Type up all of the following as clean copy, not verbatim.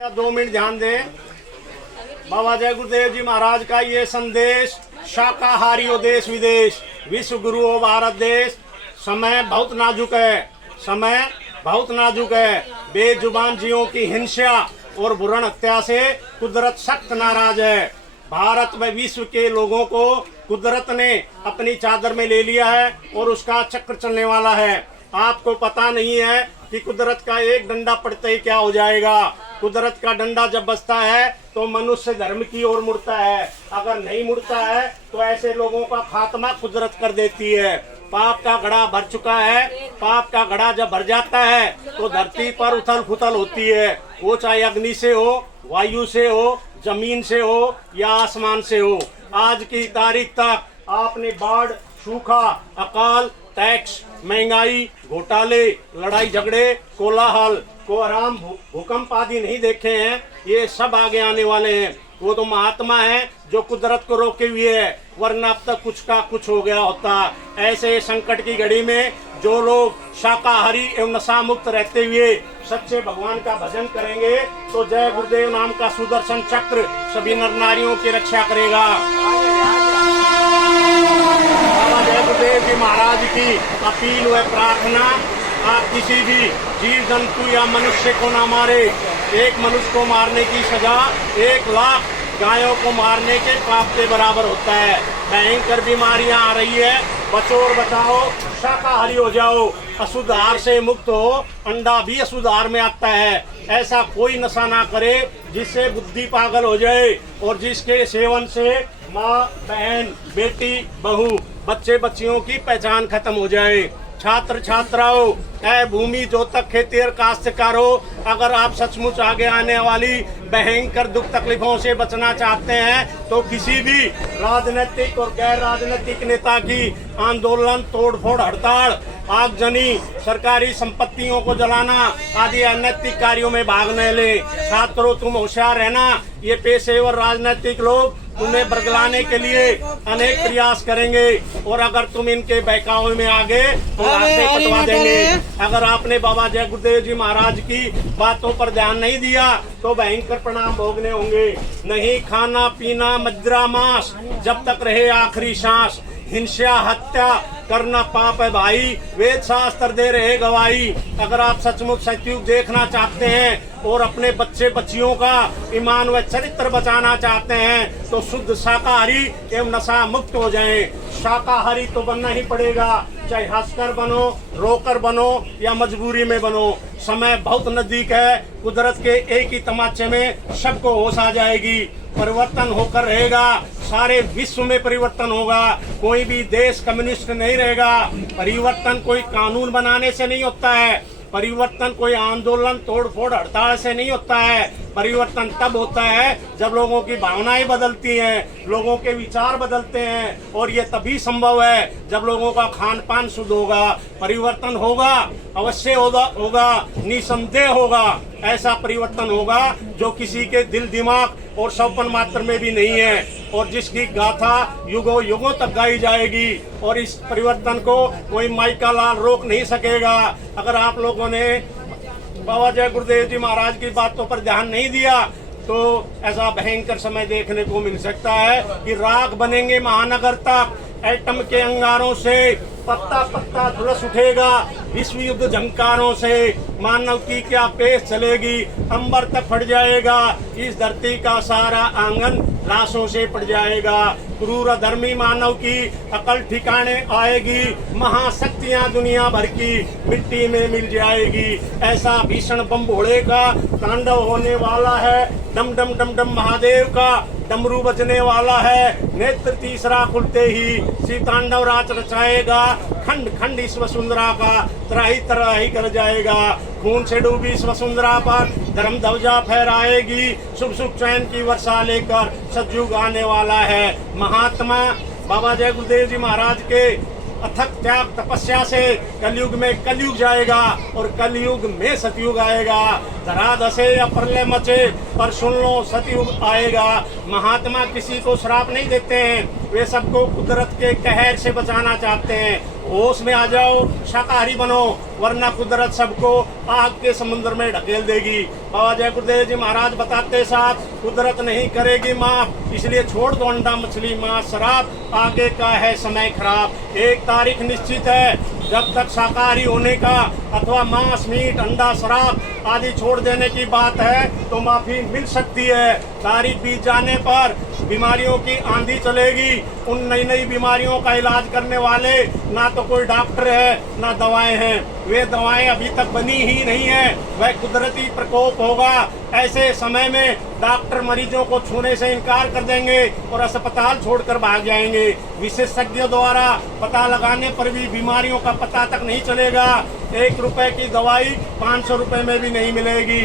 2 minute ध्यान दें। बाबा जय गुरुदेव जी महाराज का ये संदेश, शाकाहारी हो देश विदेश, विश्व गुरु हो भारत देश। समय बहुत नाजुक है, समय बहुत नाजुक है। बेजुबान जीवों की हिंसा और भ्रूण हत्या से कुदरत सख्त नाराज है। भारत व विश्व के लोगों को कुदरत ने अपनी चादर में ले लिया है और उसका चक्र चलने वाला है। आपको पता नहीं है कि कुदरत का एक डंडा पड़ते ही क्या हो जाएगा। कुदरत का डंडा जब बजता है तो मनुष्य धर्म की ओर मुड़ता है, अगर नहीं मुड़ता है तो ऐसे लोगों का खात्मा कुदरत कर देती है। पाप का घड़ा भर चुका है, पाप का घड़ा जब भर जाता है तो धरती पर उथल फुथल होती है। वो चाहे अग्नि से हो, वायु से हो, जमीन से हो या आसमान से हो। आज की तारीख तक आपने बाढ़, सूखा, अकाल, टैक्स, महंगाई, घोटाले, लड़ाई झगड़े, कोलाहल, कोहराम, भूकंप आदि नहीं देखे हैं। ये सब आगे आने वाले हैं। वो तो महात्मा है जो कुदरत को रोके हुए है, वरना अब तक कुछ का कुछ हो गया होता। ऐसे संकट की घड़ी में जो लोग शाकाहारी एवं नशा मुक्त रहते हुए सच्चे भगवान का भजन करेंगे तो जय गुरुदेव नाम का सुदर्शन चक्र सभी नर नारियों की रक्षा करेगा। बाबा जय गुरुदेव जी महाराज की अपील व प्रार्थना, आप किसी भी जीव जंतु या मनुष्य को ना मारे। एक मनुष्य को मारने की सजा 1 लाख गायों को मारने के पाप के बराबर होता है। भयंकर बीमारियां आ रही है, बचो और बचाओ, शाकाहारी हो जाओ, अशुद्ध आहार से मुक्त हो। अंडा भी अशुद्ध आहार में आता है। ऐसा कोई नशा ना करे जिससे बुद्धि पागल हो जाए और जिसके सेवन से माँ, बहन, बेटी, बहू, बच्चे बच्चियों की पहचान खत्म हो जाए। छात्र छात्राओं, भूमि जोतक, खेती और काश्तकारों, अगर आप सचमुच आगे आने वाली भयंकर दुख तकलीफों से बचना चाहते हैं तो किसी भी राजनीतिक और गैर राजनीतिक नेता की आंदोलन, तोड़फोड़, हड़ताल, आगजनी, सरकारी संपत्तियों को जलाना आदि अनैतिक कार्यों में भाग न ले। छात्रों, तुम होशियार रहना। ये पेशेवर राजनीतिक लोग तुम्हें बरगलाने के लिए अनेक प्रयास करेंगे और अगर तुम इनके बहकावे में आ गए तो रास्ते कटवा देंगे। अगर आपने बाबा जय गुरुदेव जी महाराज की बातों पर ध्यान नहीं दिया तो भयंकर परिणाम भोगने होंगे। नहीं खाना पीना मदिरा मांस जब तक रहे आखिरी सांस। हिंसा हत्या करना पाप है भाई, वेद शास्त्र दे रहे गवाही। अगर आप सचमुच सतयुग देखना चाहते हैं और अपने बच्चे बच्चियों का ईमान व चरित्र बचाना चाहते हैं तो शुद्ध शाकाहारी एवं नशा मुक्त हो जाएं। शाकाहारी तो बनना ही पड़ेगा, चाहे हंसकर बनो, रोकर बनो या मजबूरी में बनो। समय बहुत नजदीक है। कुदरत के एक ही तमाचे में सबको होश आ जाएगी। परिवर्तन होकर रहेगा, सारे विश्व में परिवर्तन होगा। कोई भी देश कम्युनिस्ट नहीं रहेगा। परिवर्तन कोई कानून बनाने से नहीं होता है, परिवर्तन कोई आंदोलन, तोड़फोड़, हड़ताल से नहीं होता है। परिवर्तन तब होता है जब लोगों की भावनाएं बदलती हैं, लोगों के विचार बदलते हैं और ये तभी संभव है जब लोगों का खान पान शुद्ध होगा। परिवर्तन होगा, अवश्य होगा, निसंदेह होगा। ऐसा परिवर्तन होगा जो किसी के दिल दिमाग और सौपन मात्र में भी नहीं है और जिसकी गाथा युगों युगों तक गाई जाएगी। और इस परिवर्तन को कोई माइका लाल रोक नहीं सकेगा। अगर आप लोगों ने बाबा जय गुरुदेव जी महाराज की बातों पर ध्यान नहीं दिया तो ऐसा भयंकर समय देखने को मिल सकता है कि राख बनेंगे महानगर तक। एटम के अंगारों से पत्ता पत्ता झुलस उठेगा। विश्व युद्ध झंकारों से मानव की क्या पेश चलेगी, अंबर तक फट जाएगा। इस धरती का सारा आंगन लाशों से पड़ जाएगा। क्रूर धर्मी मानव की अकल ठिकाने आएगी। महाशक्तियां दुनिया भर की मिट्टी में मिल जाएगी। ऐसा भीषण बम भोले का तांडव होने वाला है। डम डम डम डम महादेव का डमरू बजने वाला है। नेत्र तीसरा खुलते ही सीतांडव राज रचाएगा। खंड खंड इस वसुंधरा का त्राही तराही कर जाएगा। खून से डूबी इस वसुंधरा पर धर्म ध्वजा फहराएगी। शुभ शुभ चैन की वर्षा लेकर सतयुग आने वाला है। महात्मा बाबा जय गुरुदेव जी महाराज के अथक त्याग तपस्या से कलयुग में कलयुग जाएगा और कलयुग में सतयुग आएगा। धरा धसे या प्रलय मचे पर सुन लो सतयुग आएगा। महात्मा किसी को श्राप नहीं देते हैं, वे सबको कुदरत के कहर से बचाना चाहते हैं। होश में आ जाओ, शाकाहारी बनो, वरना कुदरत सबको आग के समुद्र में ढकेल देगी। बाबा जय गुरुदेव जी महाराज बताते साथ, कुदरत नहीं करेगी माफ, इसलिए छोड़ दो अंडा मछली मांस शराब, आगे का है समय खराब। एक तारीख निश्चित है, जब तक शाकाहारी होने का अथवा मांस मीट अंडा शराब आदि छोड़ देने की बात है तो माफी मिल सकती है। तारीख बीत जाने पर बीमारियों की आंधी चलेगी। उन नई नई बीमारियों का इलाज करने वाले ना तो कोई डॉक्टर है ना दवाएं हैं, वे दवाएं अभी तक बनी ही नहीं है, वह कुदरती प्रकोप होगा। ऐसे समय में डॉक्टर मरीजों को छूने से इनकार कर देंगे और अस्पताल छोड़कर भाग जाएंगे। विशेषज्ञों द्वारा पता लगाने पर भी बीमारियों का पता तक नहीं चलेगा। 1 रुपए की दवाई 500 रुपए में भी नहीं मिलेगी।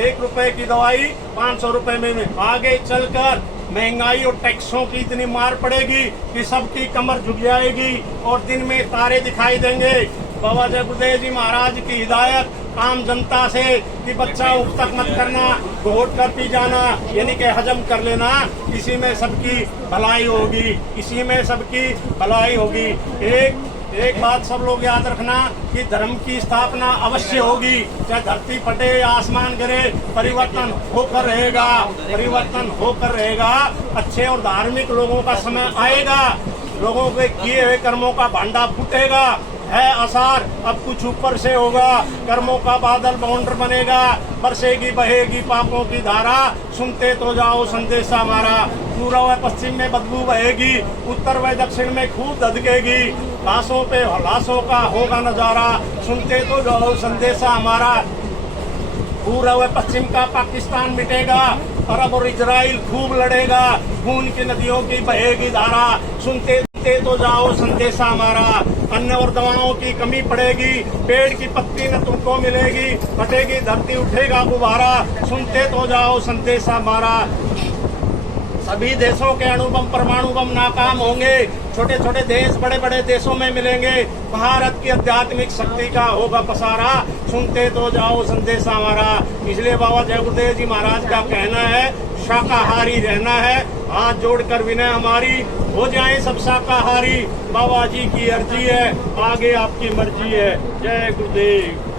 1 रुपए की दवाई 500 रुपए में आगे चलकर महंगाई और टैक्सों की इतनी मार पड़ेगी कि सबकी कमर झुक जाएगी और दिन में तारे दिखाई देंगे। बाबा जय गुरुदेव जी महाराज की हिदायत आम जनता से कि बच्चा उठ तक मत करना, घोट कर पी जाना, यानी कि हजम कर लेना, इसी में सबकी भलाई होगी, इसी में सबकी भलाई होगी। एक बात सब लोग याद रखना कि धर्म की स्थापना अवश्य होगी, चाहे धरती फटे या आसमान गिरे, परिवर्तन होकर रहेगा, परिवर्तन होकर रहेगा। अच्छे और धार्मिक लोगों का समय आएगा, लोगों के किए हुए कर्मों का भांडा फूटेगा। है आसार अब कुछ ऊपर से होगा, कर्मों का बादल बाउंडर बनेगा, बरसेगी बहेगी पापों की धारा, सुनते तो जाओ संदेशा हमारा। पूर्व व पश्चिम में बदबू बहेगी, उत्तर व दक्षिण में खूब धधकेगी, लाशों पे लाशों का होगा नजारा, सुनते तो जाओ संदेशा हमारा। पूर्व व पश्चिम का पाकिस्तान मिटेगा, अरब और इजराइल खूब लड़ेगा, खून की नदियों की बहेगी धारा, सुनते तो जाओ संदेशा हमारा। अन्न और दवाओं की कमी पड़ेगी, पेड़ की पत्ती न तुमको मिलेगी, फटेगी धरती उठेगा गुब्बारा, सुनते तो जाओ संदेशा हमारा। सभी देशों के अणुबम परमाणु बम नाकाम होंगे, छोटे छोटे देश बड़े बड़े देशों में मिलेंगे, भारत की आध्यात्मिक शक्ति का होगा पसारा, सुनते तो जाओ संदेशा हमारा। इसलिए बाबा जय गुरुदेव जी महाराज का कहना है शाकाहारी रहना है, हाथ जोड़कर विनय हमारी, हो जाए सब शाकाहारी, बाबा जी की अर्जी है, आगे आपकी मर्जी है। जय गुरुदेव।